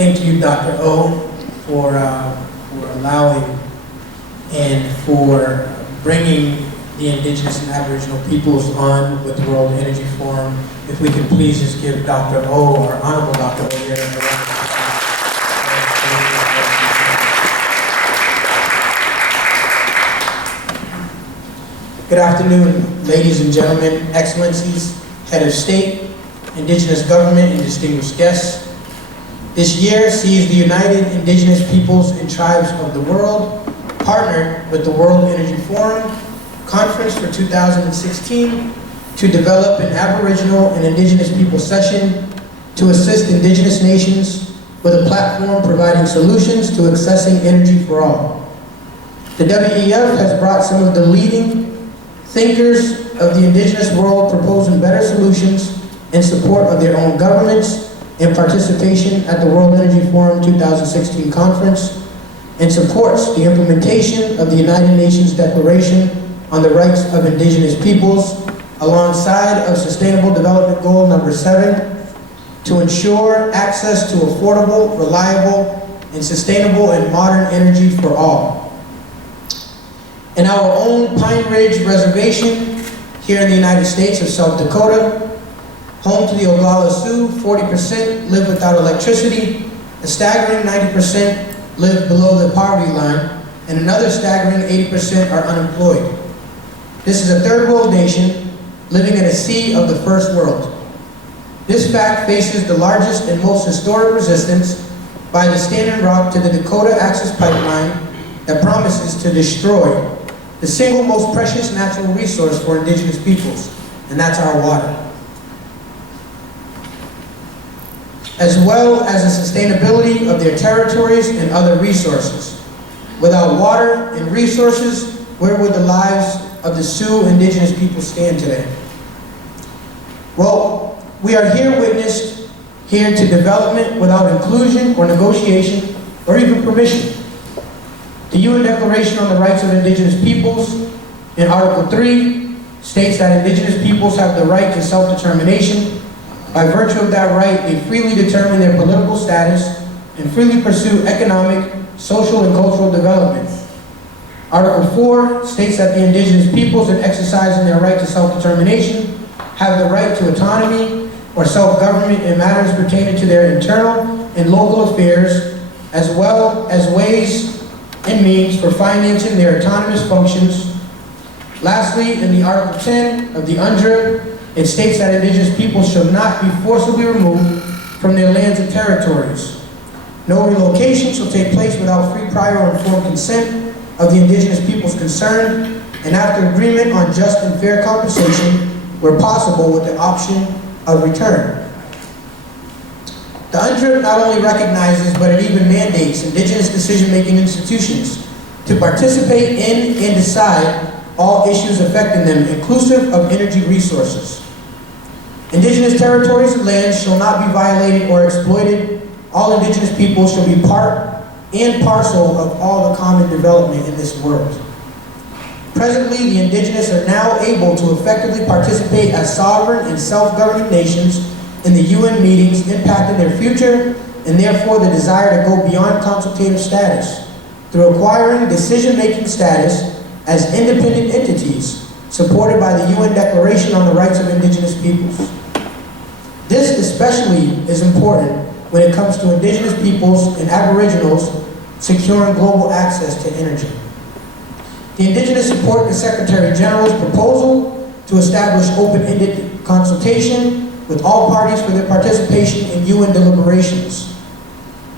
Thank you, Dr. O, for allowing and for bringing the Indigenous and Aboriginal peoples on with the World Energy Forum. If we can please just give Dr. O, our Honorable Dr. O here, a round of applause. Good afternoon, ladies and gentlemen, excellencies, head of state, Indigenous government, and distinguished guests. This year sees the United Indigenous Peoples and Tribes of the World partnered with the World Energy Forum Conference for 2016 to develop an Aboriginal and Indigenous people session to assist Indigenous nations with a platform providing solutions to accessing energy for all. The WEF has brought some of the leading thinkers of the Indigenous world proposing better solutions in support of their own governments and participation at the World Energy Forum 2016 conference, and supports the implementation of the United Nations Declaration on the Rights of Indigenous Peoples alongside of Sustainable Development Goal number 7 to ensure access to affordable, reliable, and sustainable and modern energy for all. In our own Pine Ridge Reservation here in the United States of South Dakota, home to the Oglala Sioux, 40% live without electricity, a staggering 90% live below the poverty line, and another staggering 80% are unemployed. This is a third world nation living in a sea of the first world. This fact faces the largest and most historic resistance by the Standing Rock to the Dakota Access Pipeline that promises to destroy the single most precious natural resource for Indigenous peoples, and that's our water. As well as the sustainability of their territories and other resources. Without water and resources, where would the lives of the Sioux Indigenous people stand today? Well, we are here witnessed here to development without inclusion or negotiation or even permission. The UN Declaration on the Rights of Indigenous Peoples in Article 3 states that Indigenous peoples have the right to self-determination. By virtue of that right, they freely determine their political status and freely pursue economic, social, and cultural development. Article 4 states that the Indigenous peoples, in exercising their right to self-determination, have the right to autonomy or self-government in matters pertaining to their internal and local affairs, as well as ways and means for financing their autonomous functions. Lastly, in the Article 10 of the UNDRIP, it states that Indigenous people shall not be forcibly removed from their lands and territories. No relocation shall take place without free, prior, or informed consent of the Indigenous peoples concerned, and after agreement on just and fair compensation, where possible, with the option of return. The UNDRIP not only recognizes, but it even mandates Indigenous decision-making institutions to participate in and decide all issues affecting them, inclusive of energy resources. Indigenous territories and lands shall not be violated or exploited. All Indigenous peoples shall be part and parcel of all the common development in this world. Presently, the Indigenous are now able to effectively participate as sovereign and self-governing nations in the UN meetings impacting their future, and therefore the desire to go beyond consultative status through acquiring decision-making status as independent entities supported by the UN Declaration on the Rights of Indigenous Peoples. This especially is important when it comes to Indigenous peoples and Aboriginals securing global access to energy. The Indigenous support the Secretary General's proposal to establish open-ended consultation with all parties for their participation in UN deliberations.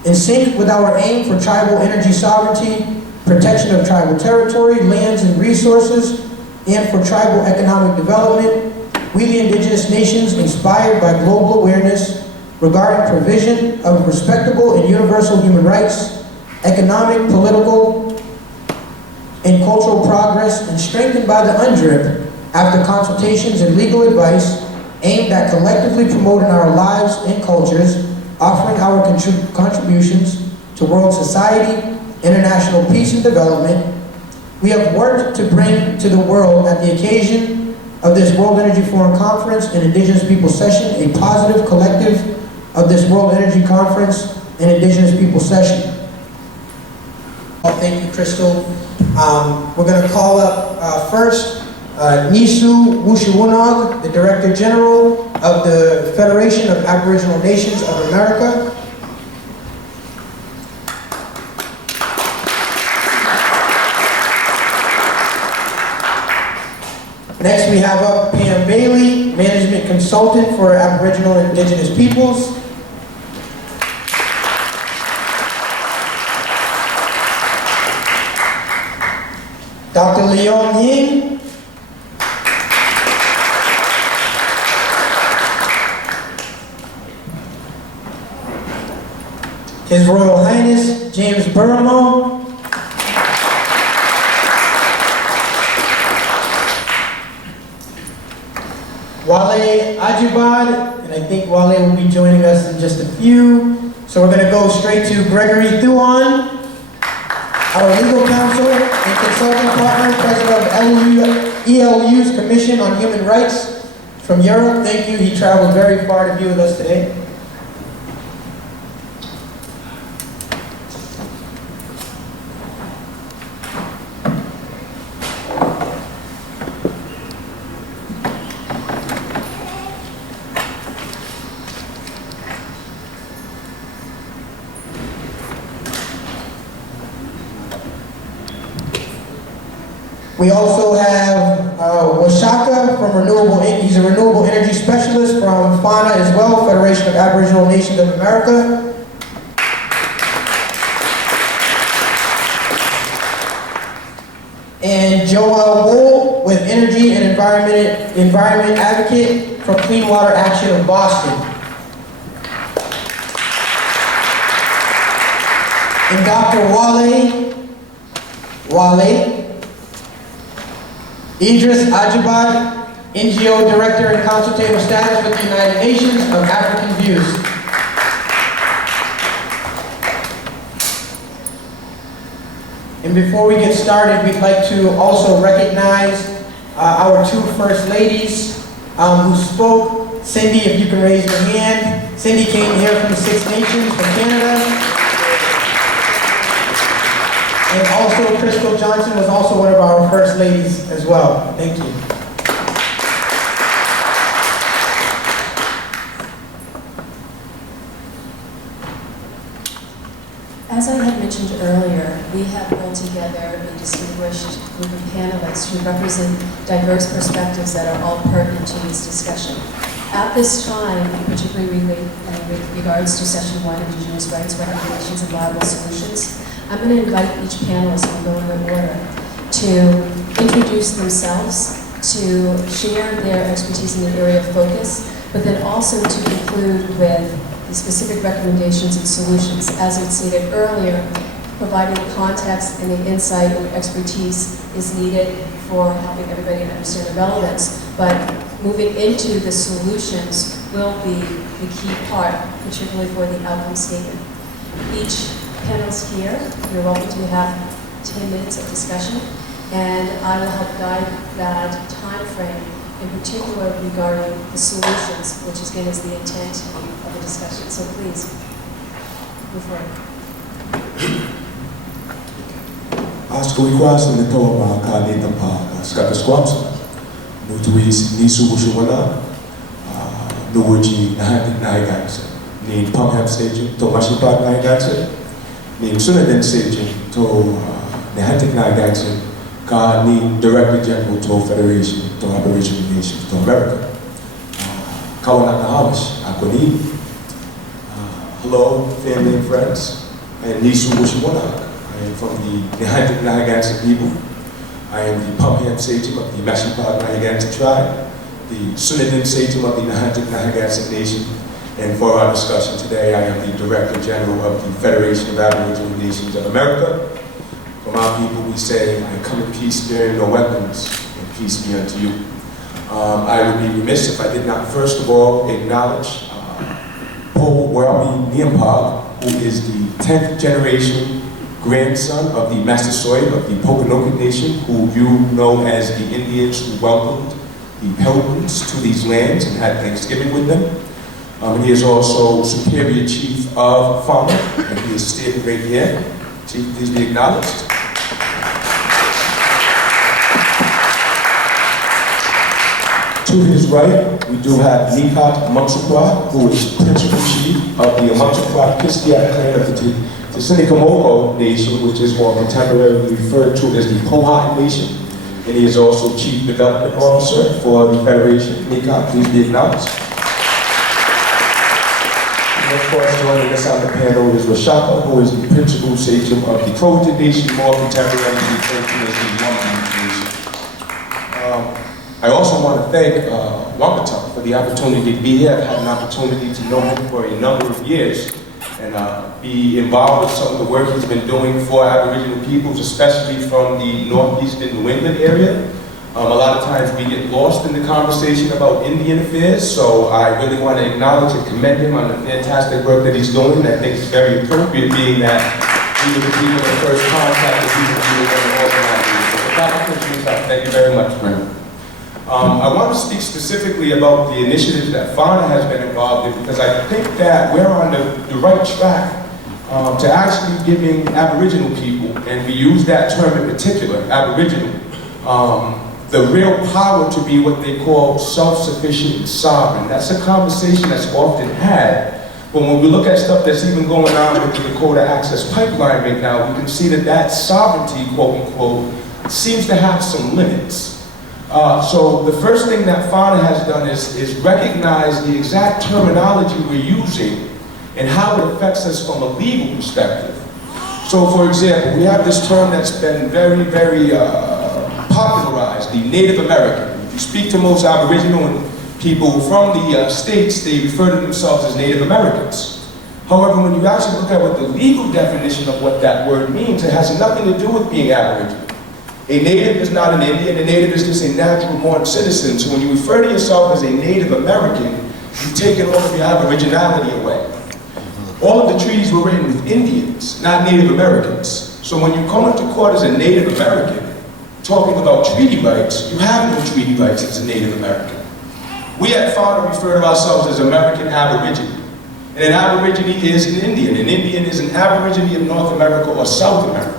In sync with our aim for tribal energy sovereignty, protection of tribal territory, lands and resources, and for tribal economic development, we the Indigenous nations, inspired by global awareness regarding provision of respectable and universal human rights, economic, political, and cultural progress, and strengthened by the UNDRIP after consultations and legal advice aimed at collectively promoting our lives and cultures, offering our contributions to world society, international peace and development. We have worked to bring to the world, at the occasion of this World Energy Forum Conference and Indigenous People Session, a positive collective of this World Energy Conference and Indigenous People session. Thank you, Crystal. We're going to call up first Nisu Wushuwunog, the Director General of the Federation of Aboriginal Nations of America. Next we have up Pam Bailey, Management Consultant for Aboriginal and Indigenous Peoples. Dr. Leon Ying. His Royal Highness James Burmo. Wale Ajibad, and I think Wale will be joining us in just a few. So we're going to go straight to Gregory Thuan, our legal counsel and consulting partner, president of ELU's Commission on Human Rights from Europe. Thank you. He traveled very far to be with us today. We also have Washaka from he's a renewable energy specialist from FANA as well, Federation of Aboriginal Nations of America. And Joel Wool with Energy and Environment Advocate from Clean Water Action of Boston. And Dr. Wale Idris Ajibad, NGO Director in Consultative Status with the United Nations of African Views. And before we get started, we'd like to also recognize our two First Ladies who spoke. Cindy, if you can raise your hand. Cindy came here from the Six Nations from Canada. And also, Crystal Johnson was also one of our First Ladies as well. Thank you. As I had mentioned earlier, we have pulled together a distinguished group of panelists who represent diverse perspectives that are all pertinent to this discussion. At this time, particularly in regards to Session 1, Indigenous Rights, Recommendations, and Viable Solutions, I'm going to invite each panelist, we'll go in order, to introduce themselves, to share their expertise in the area of focus, but then also to conclude with the specific recommendations and solutions. As I stated earlier, providing context and the insight and expertise is needed for helping everybody understand the relevance, but moving into the solutions will be the key part, particularly for the outcome statement. Each panelist here, you're welcome to have 10 minutes of discussion, and I will help guide that time frame, in particular regarding the solutions, which again is the intent of the discussion. So please, move forward. Askuikwas na to ma kanita pa skapaskwams no tuis ni subushuwana no wuji na haigatse ni pamham stage to mashipa na haigatse ni sunaden stage to nehatik na haigatse ka ni Director General to Federation to Aboriginal Nations to America kawana na hawish akoni hello family and friends and ni subushuwana. I am from the Narragansett people. I am the Pumpyam Sachem of the Mashipad Narragansett tribe, the Sunadin Sachem of the Narragansett Nation, and for our discussion today, I am the Director General of the Federation of Aboriginal Nations of America. From our people, we say, I come in peace, bearing no weapons, and peace be unto you. I would be remiss if I did not first of all acknowledge Paul Werby Niampag, who is the 10th generation grandson of the Massasoit of the Pokanoket Nation, who you know as the Indians who welcomed the Pilgrims to these lands and had Thanksgiving with them. And he is also Superior Chief of Fauna, and he is standing right here. Chief, please be acknowledged. To his right, we do have Nikat Amamsukwa, who is Principal Chief of the Amamsukwa Kistiak clan of the Tsinikamoko Nation, which is more contemporarily referred to as the Powhatan Nation. And he is also Chief Development Officer for the Federation. Nikat, please be acknowledged. And of course, joining us on the panel is Rashaka, who is the Principal Sachem of the Croatan Nation, more contemporarily referred to as the Lumbee Nation. I also want to thank Wampatuck for the opportunity to be here. I've had an opportunity to know him for a number of years and be involved with some of the work he's been doing for Aboriginal peoples, especially from the northeastern New England area. A lot of times we get lost in the conversation about Indian affairs, so I really want to acknowledge and commend him on the fantastic work that he's doing. I think it's very appropriate, being that we were the people in first contact with people who were going to organize these. So thank you very much, friend. I want to speak specifically about the initiatives that Fauna has been involved in, because I think that we're on the right track to actually giving Aboriginal people, and we use that term in particular, Aboriginal, the real power to be what they call self-sufficient and sovereign. That's a conversation that's often had, but when we look at stuff that's even going on with the Dakota Access Pipeline right now, we can see that that sovereignty, quote unquote, seems to have some limits. So the first thing that Fauna has done is recognize the exact terminology we're using and how it affects us from a legal perspective. So for example, we have this term that's been very, very popularized, the Native American. If you speak to most Aboriginal people from the states, they refer to themselves as Native Americans. However, when you actually look at what the legal definition of what that word means, it has nothing to do with being Aboriginal. A native is not an Indian, a native is just a natural-born citizen. So when you refer to yourself as a Native American, you've taken all of your Aboriginality away. All of the treaties were written with Indians, not Native Americans. So when you come into court as a Native American, talking about treaty rights, you have no treaty rights as a Native American. We at Fauna refer to ourselves as American Aborigine. And an Aborigine is an Indian. An Indian is an Aborigine of North America or South America.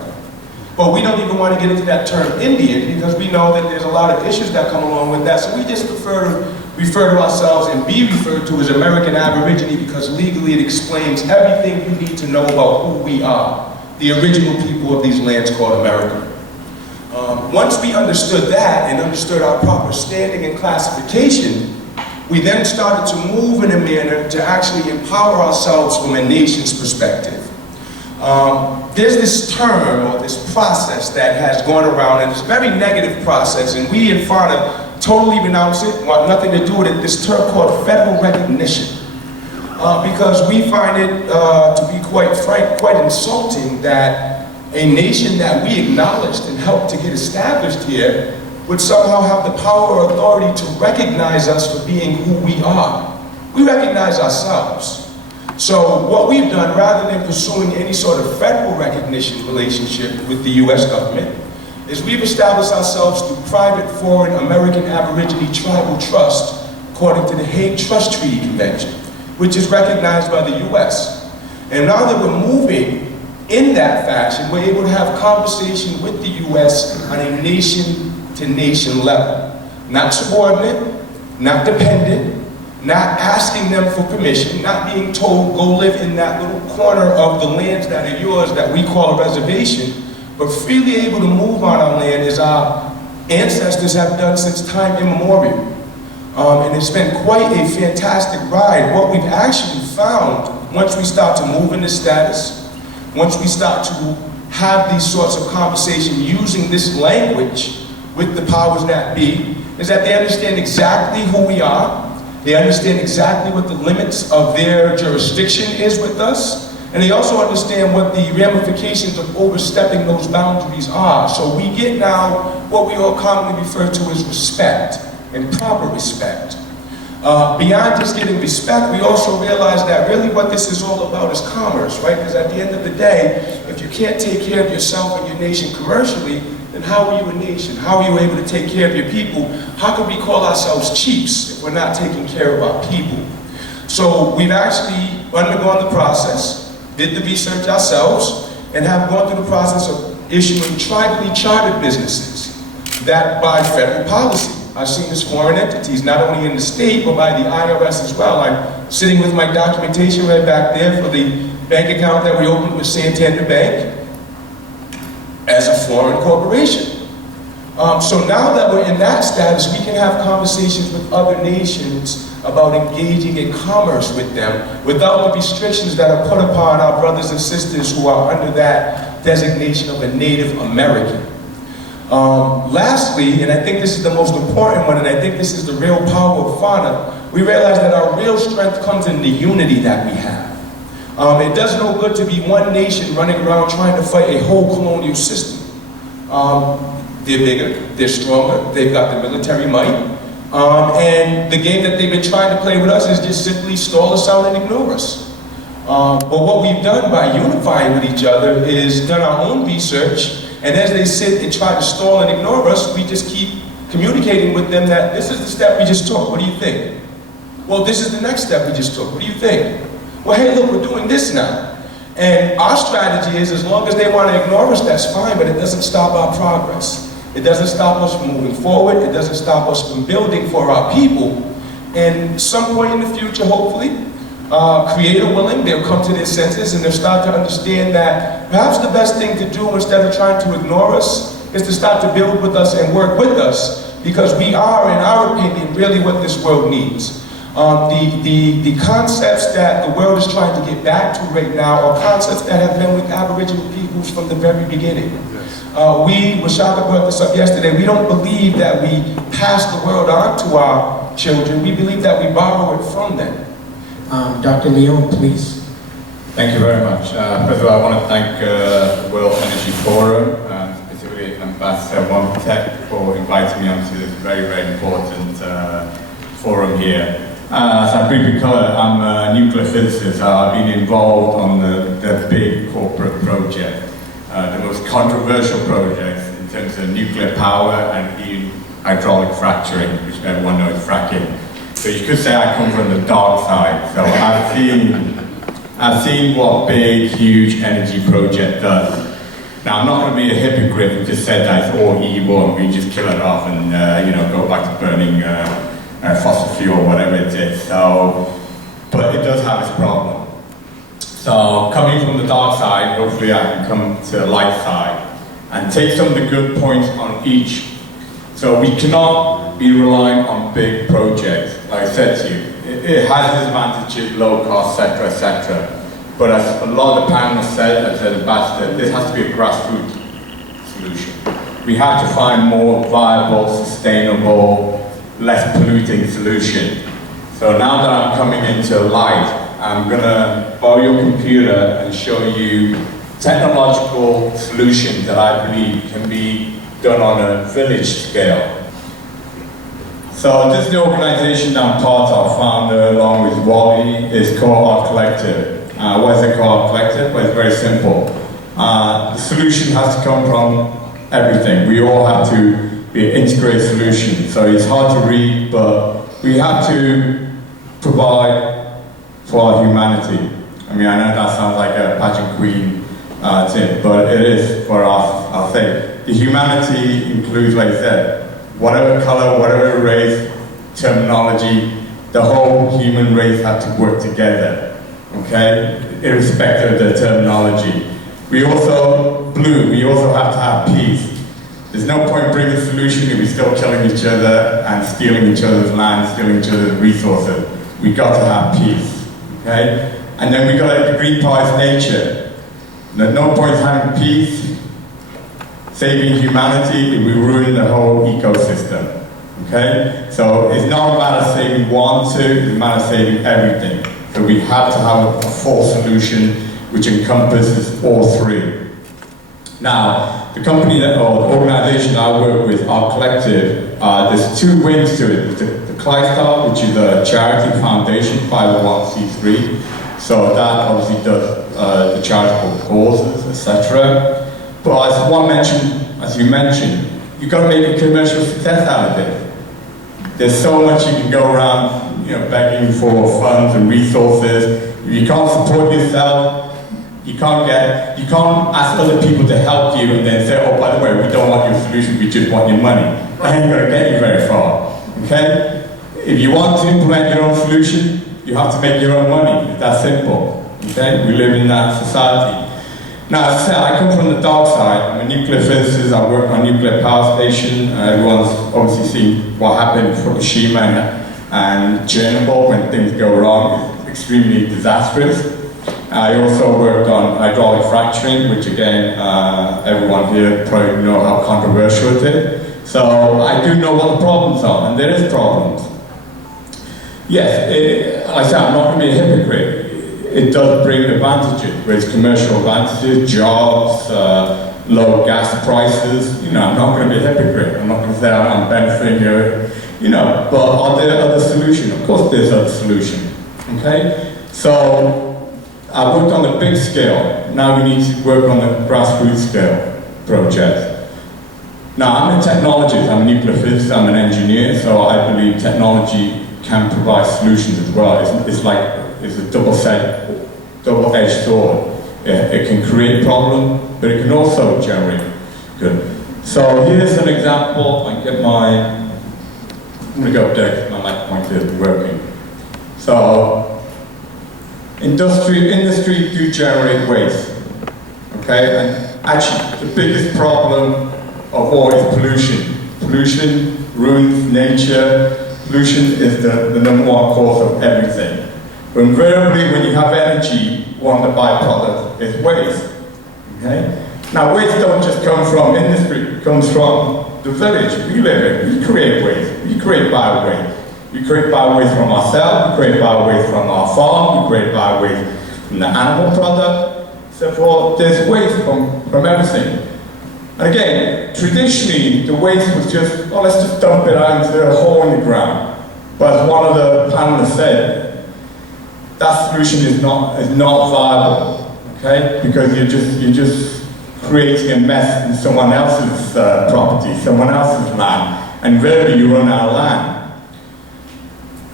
But we don't even want to get into that term Indian, because we know that there's a lot of issues that come along with that. So we just prefer to refer to ourselves and be referred to as American Aborigine, because legally it explains everything you need to know about who we are, the original people of these lands called America. Once we understood that and understood our proper standing and classification, we then started to move in a manner to actually empower ourselves from a nation's perspective. There's this term or this process that has gone around, and it's a very negative process, and we in Fauna totally renounce it, want nothing to do with it, this term called federal recognition. Because we find it, to be quite frank, quite insulting that a nation that we acknowledged and helped to get established here would somehow have the power or authority to recognize us for being who we are. We recognize ourselves. So what we've done, rather than pursuing any sort of federal recognition relationship with the US government, is we've established ourselves through private foreign American Aborigine Tribal Trust, according to the Hague Trust Treaty Convention, which is recognized by the US. And now that we're moving in that fashion, we're able to have conversation with the US on a nation-to-nation level. Not subordinate, not dependent, not asking them for permission, not being told, go live in that little corner of the lands that are yours that we call a reservation, but freely able to move on our land as our ancestors have done since time immemorial. And it's been quite a fantastic ride. What we've actually found, once we start to move into status, once we start to have these sorts of conversations using this language with the powers that be, is that they understand exactly who we are. They understand exactly what the limits of their jurisdiction is with us, and they also understand what the ramifications of overstepping those boundaries are. So we get now what we all commonly refer to as respect, and proper respect. Beyond just getting respect, we also realize that really what this is all about is commerce, right? Because at the end of the day, if you can't take care of yourself and your nation commercially, then how are you a nation? How are you able to take care of your people? How can we call ourselves chiefs if we're not taking care of our people? So we've actually undergone the process, did the research ourselves, and have gone through the process of issuing tribally chartered businesses that by federal policy. I've seen this foreign entities, not only in the state, but by the IRS as well. I'm sitting with my documentation right back there for the bank account that we opened with Santander Bank as a foreign corporation. So now that we're in that status, we can have conversations with other nations about engaging in commerce with them without the restrictions that are put upon our brothers and sisters who are under that designation of a Native American. Lastly, and I think this is the most important one, and I think this is the real power of fauna, we realize that our real strength comes in the unity that we have. It does no good to be one nation running around trying to fight a whole colonial system. They're bigger, they're stronger, they've got the military might, and the game that they've been trying to play with us is just simply stall us out and ignore us. But what we've done by unifying with each other is done our own research, and as they sit and try to stall and ignore us, we just keep communicating with them that this is the step we just took, what do you think? Well, this is the next step we just took, what do you think? Well, hey, look, we're doing this now. And our strategy is, as long as they want to ignore us, that's fine, but it doesn't stop our progress. It doesn't stop us from moving forward. It doesn't stop us from building for our people. And some point in the future, hopefully, creator willing, they'll come to their senses and they'll start to understand that perhaps the best thing to do instead of trying to ignore us is to start to build with us and work with us, because we are, in our opinion, really what this world needs. The concepts that the world is trying to get back to right now are concepts that have been with Aboriginal peoples from the very beginning. Washaka brought this up yesterday, we don't believe that we pass the world on to our children, we believe that we borrow it from them. Dr. Leon, please. Thank you very much. First of all, I want to thank the World Energy Forum, specifically Ambassador Wamtek, for inviting me onto this very, very important forum here. As I briefly covered, I'm a nuclear physicist. I've been involved on the big corporate project, the most controversial projects in terms of nuclear power and hydraulic fracturing, which everyone knows fracking. So you could say I come from the dark side. So I've seen what big, huge energy project does. Now I'm not going to be a hypocrite and just say that it's all evil and we just kill it off and go back to burning fossil fuel or whatever it is. So, but it does have its problem. So coming from the dark side, hopefully I can come to the light side and take some of the good points on each. So we cannot be relying on big projects. Like I said to you, it has its advantages, low cost, etc., etc. But as a lot of the panelists said, as an ambassador, this has to be a grassroots solution. We have to find more viable, sustainable, less polluting solution. So now that I'm coming into light, I'm going to borrow your computer and show you technological solutions that I believe can be done on a village scale. So this is the organization that I'm part of, founder along with Wally, is called Our Collective. What is it called, Collective? Well, it's very simple. The solution has to come from everything. We all have to be an integrated solution. So it's hard to read, but we have to provide for our humanity. I mean, I know that sounds like a pageant queen tip, but it is for us, I'll say. The humanity includes, like I said, whatever color, whatever race, terminology, the whole human race has to work together, okay? Irrespective of the terminology. We also have to have peace. There's no point bringing a solution if we're still killing each other and stealing each other's land, stealing each other's resources. We got to have peace, okay? And then we got to agree past nature. There's no point having peace, saving humanity, if we ruin the whole ecosystem, okay? So it's not a matter of saving one, two, it's a matter of saving everything. So we have to have a full solution which encompasses all three. Now, the company or the organization I work with, Our Collective, there's two wings to it. The CLISTAR, which is a charity foundation, 501c3. So that obviously does the charitable causes, etc. But as you mentioned, you've got to make a commercial success out of it. There's so much you can go around begging for funds and resources. If you can't support yourself, you can't ask other people to help you and then say, oh, by the way, we don't want your solution, we just want your money. That ain't gonna get you very far, okay? If you want to implement your own solution, you have to make your own money. It's that simple, okay? We live in that society. Now, as I said, I come from the dark side. I'm a nuclear physicist. I work on a nuclear power station. Everyone's obviously seen what happened in Fukushima and Chernobyl when things go wrong. It's extremely disastrous. I also worked on hydraulic fracturing, which again, everyone here probably know how controversial it is. So I do know what the problems are, and there is problems. Yes, like I said, I'm not going to be a hypocrite. It does bring advantages, whether it's commercial advantages, jobs, low gas prices. I'm not going to be a hypocrite. I'm not going to say I'm benefiting here, but are there other solutions? Of course there's other solutions, okay? So I worked on the big scale. Now we need to work on the grassroots scale projects. Now I'm a technologist, I'm a nuclear physicist, I'm an engineer, so I believe technology can provide solutions as well. It's a double-edged sword. It can create problems, but it can also generate good. So here's an example. I'm going to go up there because my mic pointer isn't working. So industry do generate waste, okay? And actually, the biggest problem of all is pollution. Pollution ruins nature. Pollution is the number one cause of everything. But invariably, when you have energy, one of the byproducts is waste. Okay? Now, waste don't just come from industry, it comes from the village we live in. We create waste. We create bio-waste. We create bio-waste from ourselves, we create bio-waste from our farm, we create bio-waste from the animal product. So there's waste from everything. And again, traditionally, the waste was just, well, let's just dump it out into a hole in the ground. But as one of the panelists said, that solution is not viable, okay? Because you're just creating a mess in someone else's property, someone else's land, and rarely you run out of land.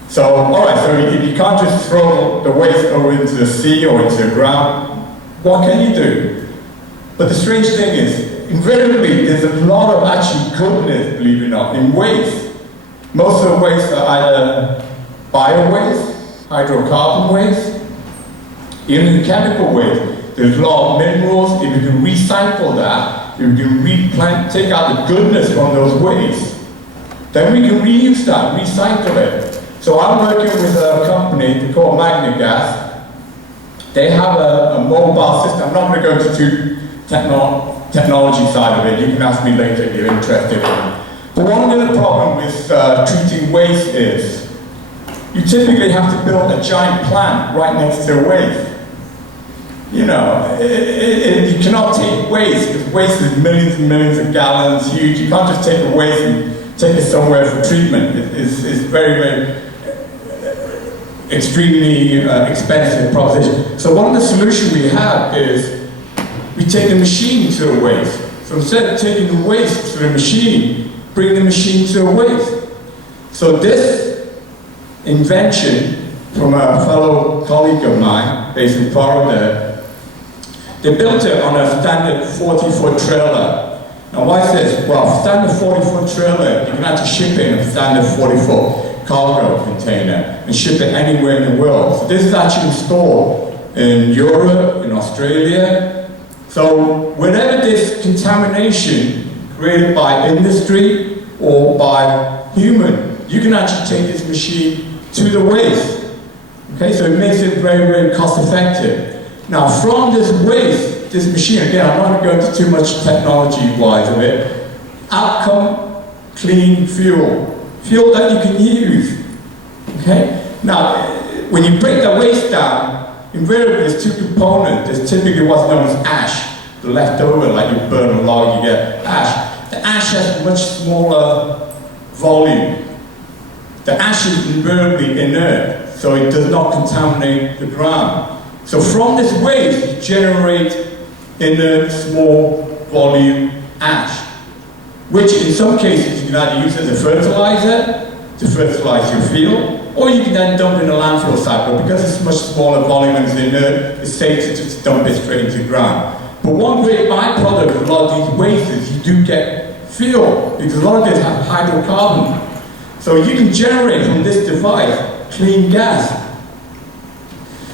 So, all right, so if you can't just throw the waste over into the sea or into the ground, what can you do? But the strange thing is, invariably, there's a lot of actually goodness, believe it or not, in waste. Most of the waste are either bio-waste, hydrocarbon waste, even the chemical waste. There's a lot of minerals. If you can recycle that, if you can take out the goodness from those wastes, then we can reuse that, recycle it. So I'm working with a company called Magnagas. They have a mobile system. I'm not going to go into technology side of it. You can ask me later if you're interested. But one of the problems with treating waste is you typically have to build a giant plant right next to waste. You cannot take waste, because waste is millions and millions of gallons, huge. You can't just take a waste and take it somewhere for treatment. It's very, very extremely expensive proposition. So one of the solutions we have is we take a machine to a waste. So instead of taking the waste to the machine, bring the machine to a waste. So this invention from a fellow colleague of mine based in Florida, they built it on a standard 40-foot trailer. Now why is this? Well, standard 40-foot trailer, you can actually ship it in a standard 40-foot cargo container and ship it anywhere in the world. So this is actually installed in Europe, in Australia. So whenever there's contamination created by industry or by human, you can actually take this machine to the waste. Okay, so it makes it very, very cost effective. Now from this waste, this machine, again, I'm not going to go into too much technology-wise of it, out come clean fuel. Fuel that you can use. Okay? Now, when you break the waste down, invariably there's two components. There's typically what's known as ash, the leftover, like you burn a log, you get ash. The ash has a much smaller volume. The ash is invariably inert, so it does not contaminate the ground. So from this waste, you generate inert, small volume ash, which in some cases you can either use as a fertilizer to fertilize your field, Or you can then dump in a landfill site, but because it's much smaller volume and it's inert, it's safe to just dump it straight into the ground. But one great byproduct of a lot of these wastes is you do get fuel, because a lot of it have hydrocarbon. So you can generate from this device clean gas.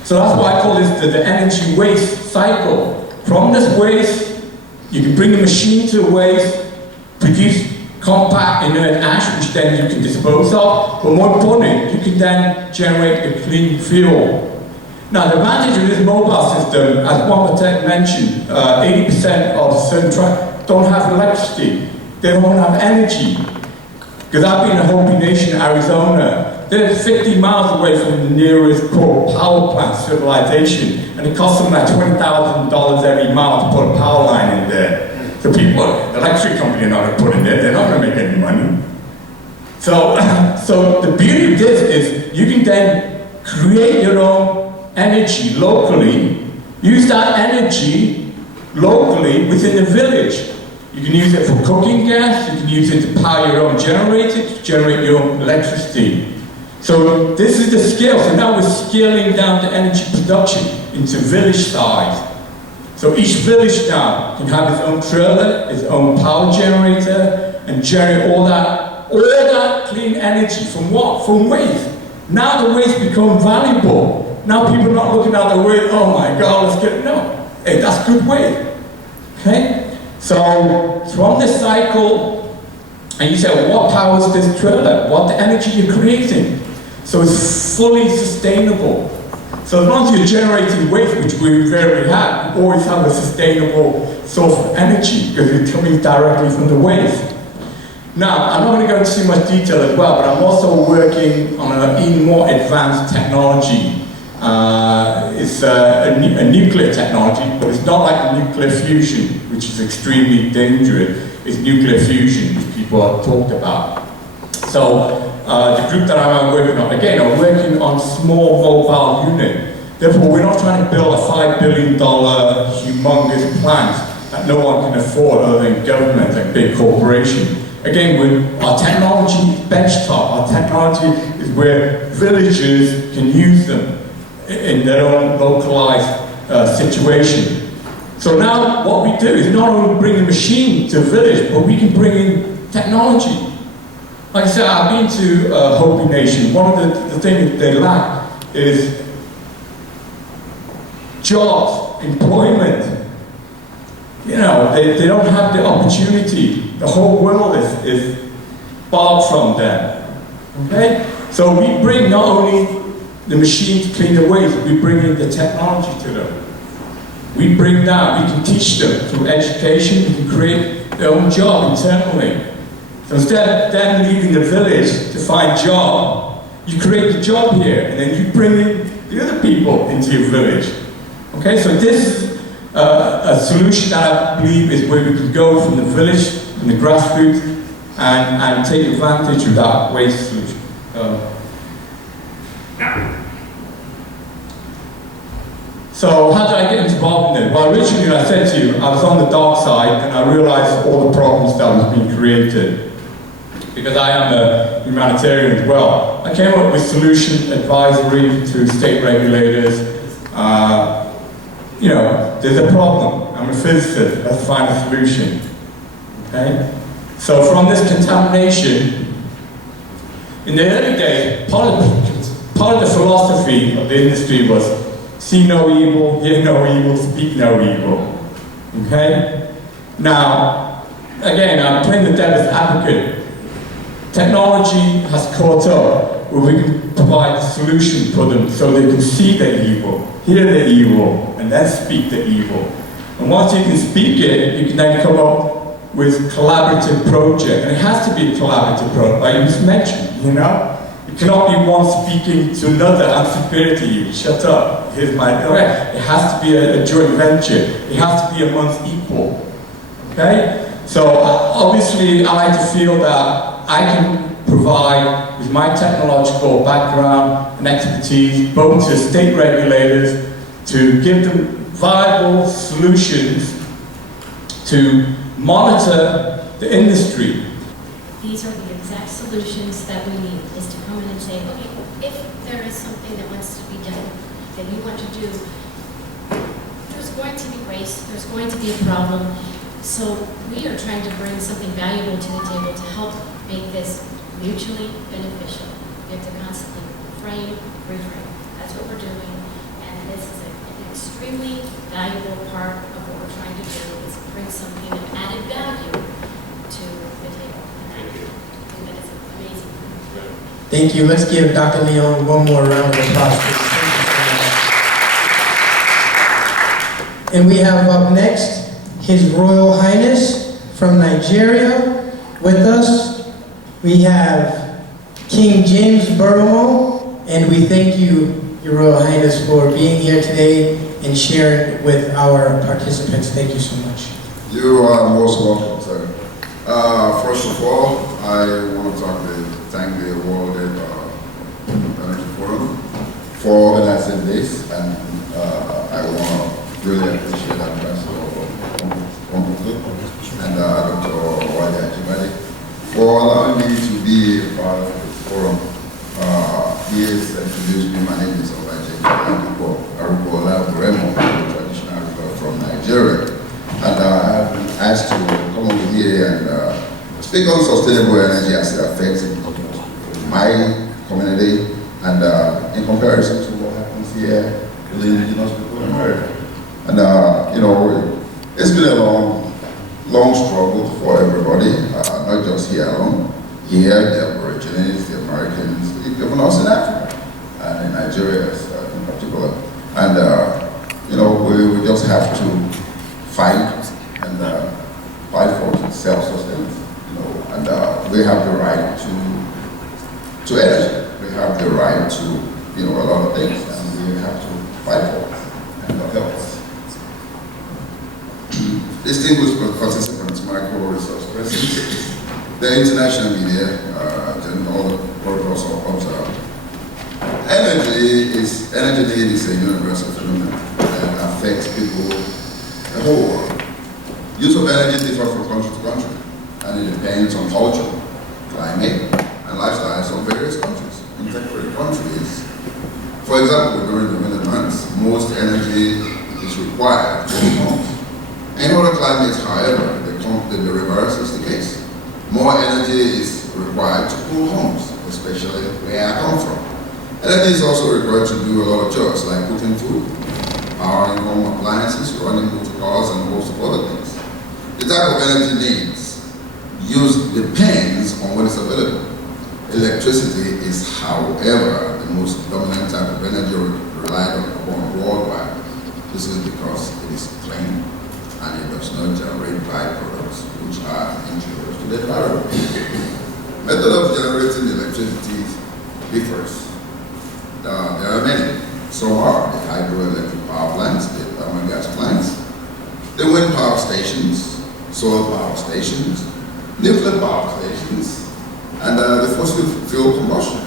So that's why I call this the energy waste cycle. From this waste, you can bring a machine to the waste, produce compact inert ash, which then you can dispose of, but more importantly, you can then generate a clean fuel. Now, the advantage of this mobile system, as one mentioned, 80% of certain trucks don't have electricity. They don't have energy. Because I've been in Hopi Nation, Arizona. They're 50 miles away from the nearest coal power plant, civilization, and it costs them like $20,000 every mile to put a power line in there. So people, the electric company are not going to put in there, they're not going to make any money. So the beauty of this is you can then create your own energy locally, use that energy locally within the village. You can use it for cooking gas, you can use it to power your own generator, to generate your own electricity. So this is the scale. So now we're scaling down the energy production into village size. So each village now can have its own trailer, its own power generator, and generate all that clean energy from what? From waste. Now the waste becomes valuable. Now people are not looking at the waste, oh my God, let's get, no. Hey, that's good waste. Okay? So from this cycle, and you say, well, what powers this trailer? What the energy you're creating? So it's fully sustainable. So as long as you're generating waste, which we rarely have, you always have a sustainable source of energy because it's coming directly from the waste. Now, I'm not going to go into too much detail as well, but I'm also working on an even more advanced technology. It's a nuclear technology, but it's not like nuclear fusion, which is extremely dangerous. It's nuclear fusion, which people have talked about. So the group that I'm working on, again, are working on small mobile unit. Therefore, we're not trying to build a $5 billion humongous plant that no one can afford other than government and big corporations. Again, our technology is benchtop. Our technology is where villagers can use them in their own localized situation. So now what we do is not only bring a machine to a village, but we can bring in technology. Like I said, I've been to Hopi Nation. One of the things they lack is jobs, employment. You know, they don't have the opportunity. The whole world is barred from them. Okay? So we bring not only the machine to clean the waste, we bring in the technology to them. We bring that, we can teach them through education, we can create their own job internally. So instead of them leaving the village to find a job, you create the job here, and then you bring in the other people into your village. Okay, so this is a solution that I believe is where we can go from the village, from the grassroots, and take advantage of that waste solution. So how did I get involved in it? Well, originally, I said to you, I was on the dark side, and I realized all the problems that was being created. Because I am a humanitarian as well. I came up with solution advisory to state regulators. You know, there's a problem. I'm a physicist, let's find a solution. Okay? So from this contamination, in the early days, part of the philosophy of the industry was see no evil, hear no evil, speak no evil. Okay? Now, again, I'm playing the devil's advocate. Technology has caught up where we can provide a solution for them so they can see the evil, hear the evil, and then speak the evil. And once you can speak it, you can then come up with collaborative project. And it has to be a collaborative project, like you just mentioned, you know? It cannot be one speaking to another, I'm superior to you, shut up, here's my, okay? It has to be a joint venture. It has to be amongst equal, okay? So obviously I like to feel that I can provide, with my technological background and expertise, both to state regulators, to give them viable solutions to monitor the industry. These are the exact solutions that we need, is to come in and say, okay, if there is something that wants to be done, that you want to do, there's going to be waste, there's going to be a problem. So we are trying to bring something valuable to the table to help make this mutually beneficial. We have to constantly frame, reframe. That's what we're doing. And this is an extremely valuable part of what we're trying to do, is bring something of added value to the table. And I think that is amazing. Thank you. Let's give Dr. Leon one more round of applause. Thank you so much. And we have up next His Royal Highness from Nigeria. With us, we have King James Boromo, and we thank you, Your Royal Highness, for being here today and sharing with our participants. Thank you so much. You are most welcome, sir. First of all, I want to thank the World Energy Forum for organizing this, and I want to really appreciate Ambassador and Dr. Wale Ajibade for allowing me to be a part of this forum. He has introduced me. My name is Arukola Buremo, traditional ruler from Nigeria. And I have been asked to come over here and speak on sustainable energy as it affects my community and in comparison to what happens here with the indigenous people in America. And you know, it's been a long struggle for everybody, not just here alone. Here, the Aborigines, the Americans, even us in Africa, and in Nigeria in particular. And you know, we just have to fight and fight for self-sustenance. You know, and we have the right to energy. We have the right to, you know, a lot of things, and we have to fight for it and help us. Distinguished participants, my co-resource persons, the international media, and all the protocols observed. Energy need is a universal phenomenon that affects people the whole world. Use of energy differs from country to country, and it depends on culture, climate, and lifestyles of various countries. In temperate countries, for example, during the winter months, most energy is required for homes. In other climates, however, the reverse is the case. More energy is required to cool homes, especially where I come from. Energy is also required to do a lot of jobs like cooking food, powering home appliances, running motor cars, and most of other things. The type of energy needs used depends on what is available. Electricity is, however, the most dominant type of energy relied upon worldwide. This is because it is clean and it does not generate byproducts which are injurious to the environment. Method of generating electricity differs. There are many. Some are the hydroelectric power plants, the thermal gas plants, the wind power stations, solar power stations, nuclear power stations, and the fossil fuel combustion.